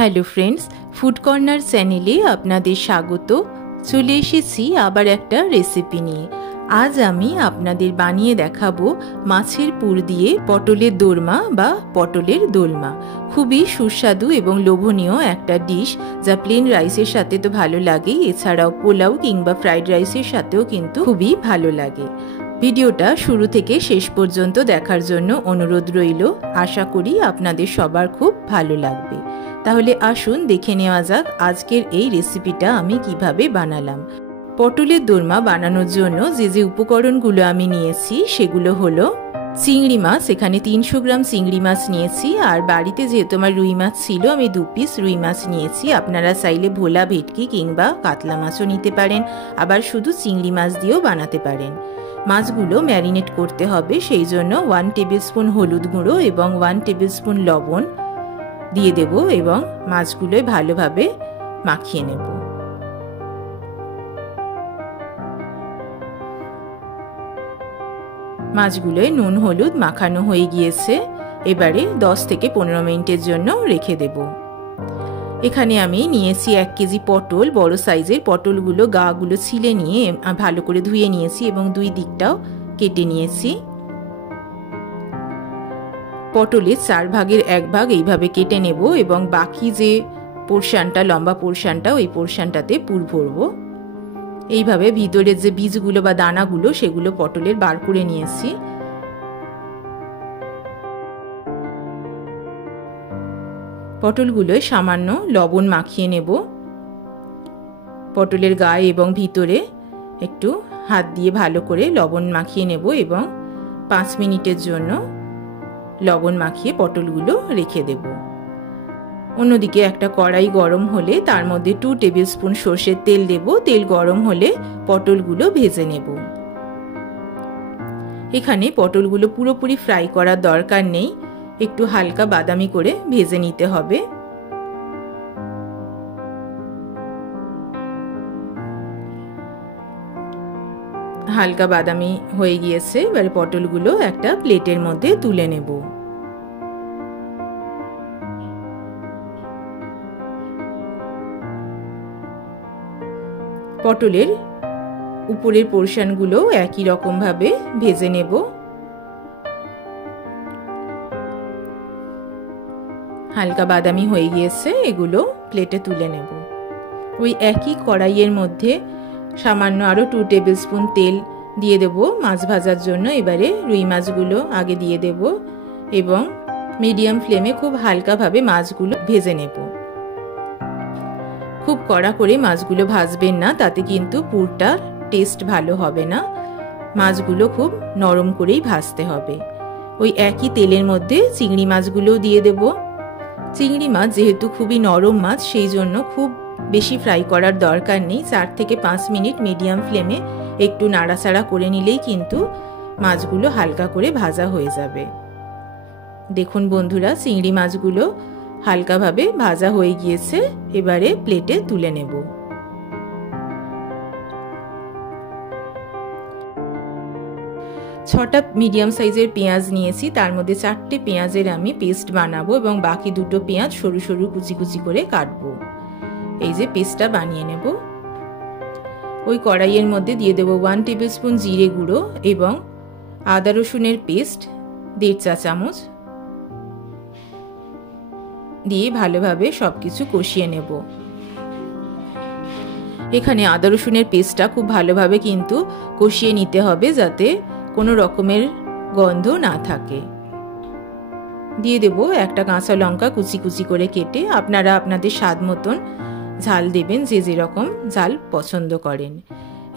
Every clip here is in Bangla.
হ্যালো ফ্রেন্ডস, ফুড কর্নার চ্যানেলে আপনাদের স্বাগত। চলে এসেছি আবার একটা রেসিপি নিয়ে। আজ আমি আপনাদের বানিয়ে দেখাবো মাছের পুর দিয়ে পটলের দোরমা বা পটলের দোলমা। খুবই সুস্বাদু এবং লোভনীয় একটা ডিশ, যা প্লেন রাইসের সাথে তো ভালো লাগেই, এছাড়াও পোলাও কিংবা ফ্রাইড রাইসের সাথেও কিন্তু খুবই ভালো লাগে। ভিডিওটা শুরু থেকে শেষ পর্যন্ত দেখার জন্য অনুরোধ রইল। আশা করি আপনাদের সবার খুব ভালো লাগবে। তাহলে আসুন দেখে নেওয়া যাক আজকের এই রেসিপিটা আমি কিভাবে বানালাম। পটলের দোরমা বানানোর জন্য যে যে উপকরণগুলো আমি নিয়েছি সেগুলো হলো চিংড়ি মাছ। এখানে 300 গ্রাম চিংড়ি মাছ নিয়েছি, আর বাড়িতে যেহেতু আমার রুই মাছ ছিল আমি 2 পিস রুই মাছ নিয়েছি। আপনারা চাইলে ভোলা, ভেটকি কিংবা কাতলা মাছও নিতে পারেন, আবার শুধু চিংড়ি মাছ দিয়েও বানাতে পারেন। মাছগুলো ম্যারিনেট করতে হবে, সেই জন্য 1 টেবিল স্পুন হলুদ গুঁড়ো এবং 1 টেবিল স্পুন লবণ দিয়ে দেব এবং মাছগুলো ভালোভাবে মাখিয়ে নেব। মাছগুলোয় নুন হলুদ মাখানো হয়ে গিয়েছে। এবারে 10 থেকে 15 মিনিটের জন্য রেখে দেব। এখানে আমি নিয়েছি 1 কেজি পটল। বড় সাইজের পটলগুলো গাগুলো ছিলে নিয়ে ভালো করে ধুয়ে নিয়েছি এবং 2 দিকটাও কেটে নিয়েছি। পটলের 4 ভাগের 1 ভাগ এইভাবে কেটে নেব এবং বাকি যে পোরশনটা, লম্বা পোরশনটা, ওই পোরশনটাতে পুর ভরব। এইভাবে ভিতরের যে বীজগুলো বা দানাগুলো সেগুলো পটলের বার করে নিয়েছি। পটলগুলোয় সামান্য লবণ মাখিয়ে নেব। পটলের গায়ে এবং ভিতরে একটু হাত দিয়ে ভালো করে লবণ মাখিয়ে নেব এবং 5 মিনিটের জন্য লবণ মাখিয়ে পটলগুলো রেখে দেব। অন্যদিকে একটা কড়াই গরম হলে তার মধ্যে 2 টেবিল স্পুন সর্ষের তেল দেব। তেল গরম হলে পটলগুলো ভেজে নেব। এখানে পটলগুলো পুরোপুরি ফ্রাই করার দরকার নেই, একটু হালকা বাদামি করে ভেজে নিতে হবে। হালকা বাদামি হয়ে গিয়েছে, এবারে পটলগুলো একটা প্লেটের মধ্যে তুলে নেব। পটলের উপরের পোরশনগুলো একই রকম ভাবে ভেজে নেব। হালকা বাদামি হয়ে গিয়েছে, এগুলো প্লেটে তুলে নেব। ওই একই কড়াইয়ের মধ্যে সামান্য আরো 2 টেবিল স্পুন তেল দিয়ে দেব মাছ ভাজার জন্য। এবারে রুই মাছগুলো আগে দিয়ে দেব এবং মিডিয়াম ফ্লেমে খুব হালকাভাবে মাছগুলো ভেজে নেব। খুব কড়া করে মাছগুলো ভাজবেন না, তাতে কিন্তু পুরটার টেস্ট ভালো হবে না। মাছগুলো খুব নরম করেই ভাজতে হবে। ওই একই তেলের মধ্যে চিংড়ি মাছগুলোও দিয়ে দেব। চিংড়ি মাছ যেহেতু খুবই নরম মাছ, সেই জন্য খুব বেশি ফ্রাই করার দরকার নেই। 4 থেকে 5 মিনিট মিডিয়াম ফ্লেমে একটু নাড়াচাড়া করে নিলেই কিন্তু মাছগুলো হালকা করে ভাজা হয়ে যাবে। দেখুন বন্ধুরা, চিংড়ি মাছগুলো হালকাভাবে ভাজা হয়ে গিয়েছে। এবারে প্লেটে তুলে নেব। ছটা মিডিয়াম সাইজের পেঁয়াজ নিয়েছি, তার মধ্যে 4টে পেঁয়াজের আমি পেস্ট বানাবো এবং বাকি 2টো পেঁয়াজ সরু সরু কুচি কুচি করে কাটবো। এই যে পেস্টটা বানিয়ে নেব। ওই কড়াইয়ের মধ্যে দিয়ে দেব 1 টেবিল স্পুন জিরে গুঁড়ো এবং আদা রসুনের পেস্ট 1.5 চা চামচ দিয়ে ভালোভাবে সবকিছু কষিয়ে নেব। এখানে আদা রসুনের পেস্টটা খুব ভালোভাবে কিন্তু কষিয়ে নিতে হবে, যাতে কোনো রকমের গন্ধ না থাকে। দিয়ে দেব একটা কাঁচা লঙ্কা কুচি কুচি করে কেটে। আপনারা আপনাদের স্বাদ মতন ঝাল দেবেন, যে যেরকম ঝাল পছন্দ করেন।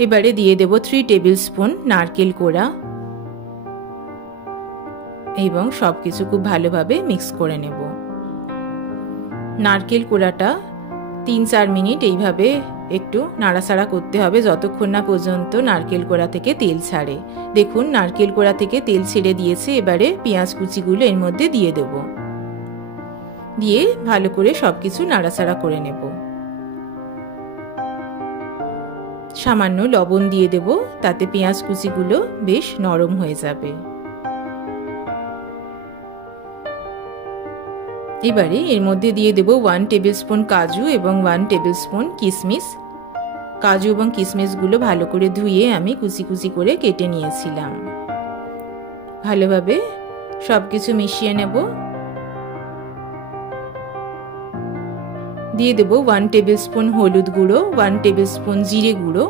এবারে দিয়ে দেব 3 টেবিল স্পুন নারকেল কোড়া এবং সবকিছু খুব ভালোভাবে মিক্স করে নেব। নারকেল কোড়াটা 3-4 মিনিট এইভাবে একটু নাড়াচাড়া করতে হবে, যতক্ষণ না পর্যন্ত নারকেল কোড়া থেকে তেল ছাড়ে। দেখুন নারকেল কোড়া থেকে তেল ছেড়ে দিয়েছে। এবারে পেঁয়াজ কুচিগুলো এর মধ্যে দিয়ে দেব, দিয়ে ভালো করে সবকিছু নাড়াচাড়া করে নেব। সামান্য লবণ দিয়ে দেব, তাতে পেঁয়াজ কুচিগুলো বেশ নরম হয়ে যাবে। এবারে এর মধ্যে দিয়ে দেব 1 টেবিল স্পুন কাজু এবং 1 টেবিল স্পুন কিশমিশ। কাজু এবং কিশমিশগুলো ভালো করে ধুয়ে আমি কুচি কুচি করে কেটে নিয়েছিলাম। ভালোভাবে সবকিছু মিশিয়ে নেব। দিয়ে দেব 1 টেবিল স্পুন হলুদ গুঁড়ো, 1 টেবিল স্পুন জিরে গুঁড়ো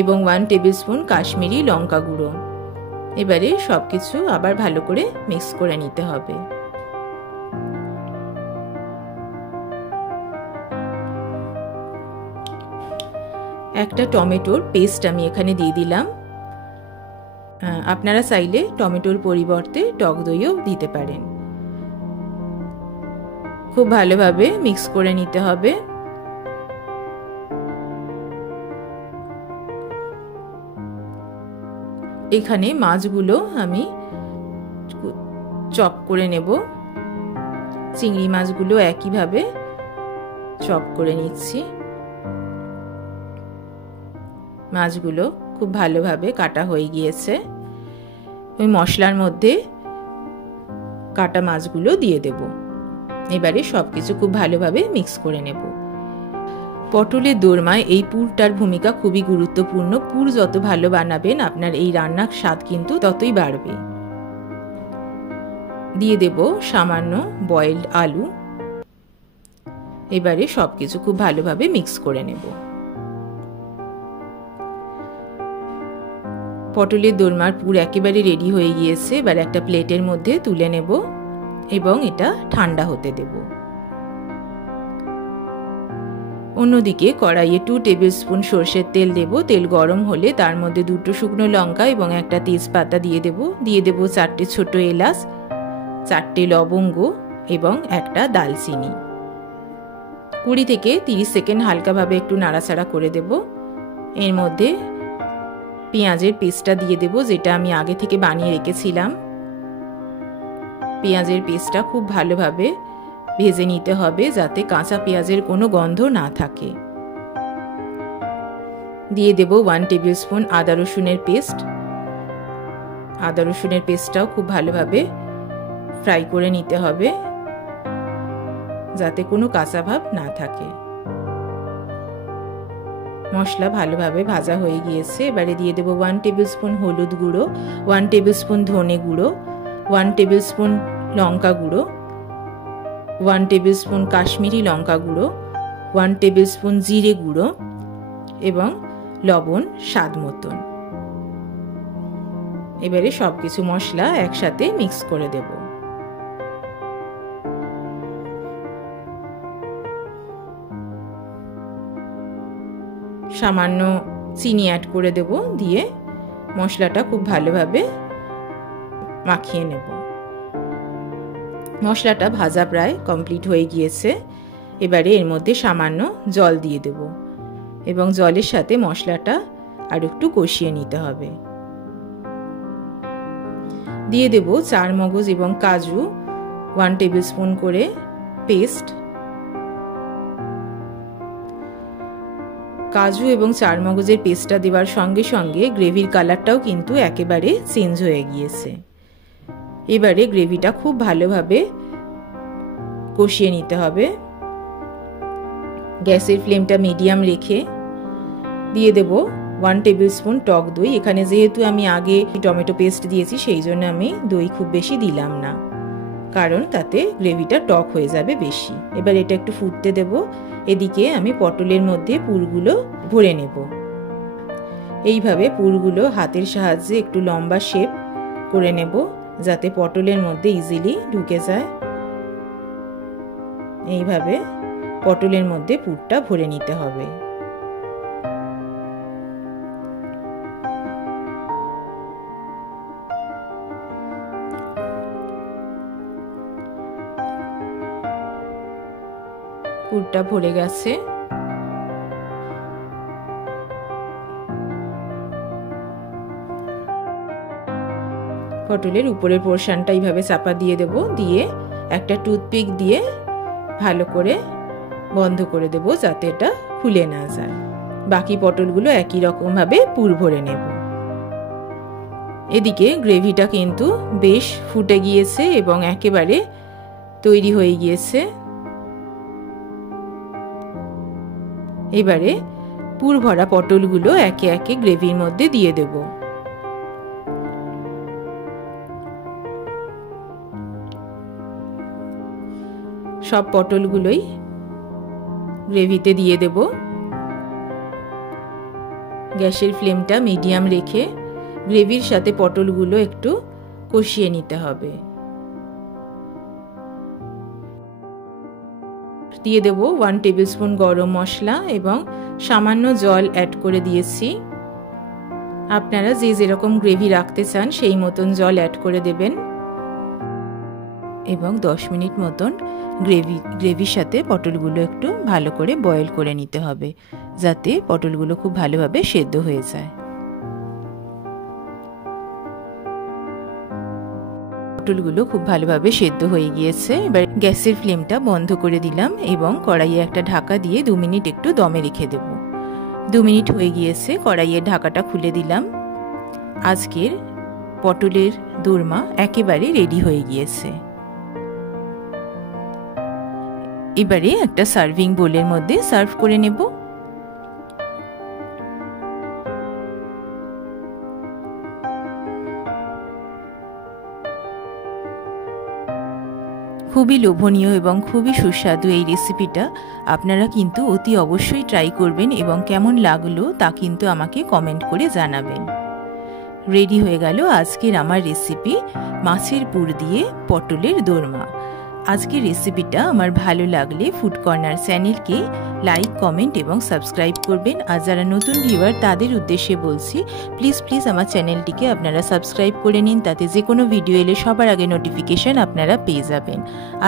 এবং 1 টেবিল স্পুন কাশ্মীরি লঙ্কা গুঁড়ো। এবারে সবকিছু আবার ভালো করে মিক্স করে নিতে হবে। একটা টমেটোর পেস্ট আমি এখানে দিয়ে দিলাম। আপনারা চাইলে টমেটোর পরিবর্তে টক দইও দিতে পারেন। খুব ভালোভাবে মিক্স করে নিতে হবে। এখানে মাছগুলো আমি চপ করে নেব। চিংড়ি মাছগুলো একইভাবে চপ করে নিচ্ছি। মাছগুলো খুব ভালোভাবে কাটা হয়ে গিয়েছে। ওই মশলার মধ্যে কাটা মাছগুলো দিয়ে দেব। এবারে সবকিছু খুব ভালোভাবে মিক্স করে নেব। পটলের দোরমায় এই পুরটার ভূমিকা খুবই গুরুত্বপূর্ণ। পুর যত ভালো বানাবেন আপনার এই রান্নার স্বাদ কিন্তু ততই বাড়বে। দিয়ে দেব সামান্য বয়েলড আলু। এবারে সবকিছু খুব ভালোভাবে মিক্স করে নেব। পটলের দোরমার পুর একেবারে রেডি হয়ে গিয়েছে। এবার একটা প্লেটের মধ্যে তুলে নেব এবং এটা ঠান্ডা হতে দেব। অন্যদিকে কড়াইয়ে 2 টেবিল স্পুন সরষের তেল দেব। তেল গরম হলে তার মধ্যে 2টো শুকনো লঙ্কা এবং একটা তেজপাতা দিয়ে দেব। দিয়ে দেব 4টে ছোট এলাচ, 4টে লবঙ্গ এবং একটা দালচিনি। 20 থেকে 30 সেকেন্ড হালকাভাবে একটু নাড়াচাড়া করে দেব। এর মধ্যে পেঁয়াজের পেস্টটা দিয়ে দেব, যেটা আমি আগে থেকে বানিয়ে রেখেছিলাম। পেঁয়াজের পেস্টটা খুব ভালোভাবে ভেজে নিতে হবে যাতে কাঁচা পেঁয়াজের কোনো গন্ধ না থাকে। দিয়ে দেব 1 টেবিল স্পুন আদা রসুনের পেস্ট। আদা রসুনের পেস্টটাও খুব ভালোভাবে ফ্রাই করে নিতে হবে যাতে কোনো কাঁচা ভাব না থাকে। মশলা ভালোভাবে ভাজা হয়ে গিয়েছে। এবারে দিয়ে দেব 1 টেবিল স্পুন হলুদ গুঁড়ো, 1 টেবিল স্পুন ধনে গুঁড়ো, 1 টেবিল স্পুন লঙ্কা গুঁড়ো, 1 টেবিল স্পুন কাশ্মীরি লঙ্কা গুঁড়ো, 1 টেবিল স্পুন জিরে গুঁড়ো এবং লবণ স্বাদ মতন। এবারে সবকিছু মশলা একসাথে মিক্স করে দেব। সামান্য চিনি অ্যাড করে দেব। দিয়ে মশলাটা খুব ভালোভাবে মাখিয়ে নেব। মশলাটা ভাজা প্রায় কমপ্লিট হয়ে গিয়েছে। এবারে এর মধ্যে সামান্য জল দিয়ে দেব এবং জলের সাথে মশলাটা আর একটু কষিয়ে নিতে হবে। দিয়ে দেব চারমগজ এবং কাজু 1 টেবিল স্পুন করে পেস্ট। কাজু এবং চারমগজের পেস্টটা দেওয়ার সঙ্গে সঙ্গে গ্রেভির কালারটাও কিন্তু একেবারে চেঞ্জ হয়ে গিয়েছে। এবারে গ্রেভিটা খুব ভালোভাবে কষিয়ে নিতে হবে। গ্যাসের ফ্লেমটা মিডিয়াম রেখে দিয়ে দেব 1 টেবিল স্পুন টক দই। এখানে যেহেতু আমি আগে টমেটো পেস্ট দিয়েছি সেই জন্য আমি দই খুব বেশি দিলাম না, কারণ তাতে গ্রেভিটা টক হয়ে যাবে বেশি। এবার এটা একটু ফুটতে দেব। এদিকে আমি পটলের মধ্যে পুরগুলো ভরে নেব। এইভাবে পুরগুলো হাতের সাহায্যে একটু লম্বা শেপ করে নেব যাতে পটলের মধ্যে ইজিলি ঢুকে যায়। এইভাবে পটলের মধ্যে পুরটা ভরে নিতে হবে। পুরটা ভরে গেছে। পটলের উপরের পোরশনটা এইভাবে চাপা দিয়ে দেব। দিয়ে একটা টুথপিক দিয়ে ভালো করে বন্ধ করে দেব যাতে এটা খুলে না যায়। বাকি পটলগুলো একই রকম ভাবে পুর ভরে নেব। এদিকে গ্রেভিটা কিন্তু বেশ ফুটে গিয়েছে এবং একেবারে তৈরি হয়ে গিয়েছে। এবারে পুর ভরা পটলগুলো একে একে গ্রেভির মধ্যে দিয়ে দেব। সব পটলগুলোই গ্রেভিতে দিয়ে দেব। গ্যাসের ফ্লেমটা মিডিয়াম রেখে গ্রেভির সাথে পটলগুলো একটু কষিয়ে নিতে হবে। দিয়ে দেব 1 টেবিলস্পুন গরম মশলা এবং সামান্য জল অ্যাড করে দিয়েছি। আপনারা যে যেরকম গ্রেভি রাখতে চান সেই মতন জল অ্যাড করে দেবেন এবং 10 মিনিট মতন গ্রেভির সাথে পটলগুলো একটু ভালো করে বয়েল করে নিতে হবে, যাতে পটলগুলো খুব ভালোভাবে সেদ্ধ হয়ে যায়। পটলগুলো খুব ভালোভাবে সেদ্ধ হয়ে গিয়েছে। এবার গ্যাসের ফ্লেমটা বন্ধ করে দিলাম এবং কড়াইয়ে একটা ঢাকা দিয়ে 2 মিনিট একটু দমে রেখে দেব। 2 মিনিট হয়ে গিয়েছে, কড়াইয়ের ঢাকাটা খুলে দিলাম। আজকের পটলের দোরমা একেবারে রেডি হয়ে গিয়েছে। এবারে একটা সার্ভিং বোলের মধ্যে সার্ভ করে নেব। খুবই লোভনীয় এবং খুবই সুস্বাদু এই রেসিপিটা আপনারা কিন্তু অতি অবশ্যই ট্রাই করবেন এবং কেমন লাগলো তা কিন্তু আমাকে কমেন্ট করে জানাবেন। রেডি হয়ে গেল আজকের আমার রেসিপি মাছের পুর দিয়ে পটলের দোরমা। আজকের রেসিপিটা আমার ভালো লাগলে ফুড কর্নার চ্যানেলকে লাইক, কমেন্ট এবং সাবস্ক্রাইব করবেন। আর যারা নতুন ভিউয়ার তাদের উদ্দেশ্যে বলছি, প্লিজ আমার চ্যানেলটিকে আপনারা সাবস্ক্রাইব করে নিন, তাতে যে কোনো ভিডিও এলে সবার আগে নোটিফিকেশন আপনারা পেয়ে যাবেন।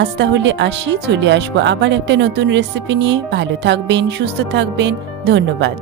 আজ তাহলে আসি, চলে আসবো আবার একটা নতুন রেসিপি নিয়ে। ভালো থাকবেন, সুস্থ থাকবেন, ধন্যবাদ।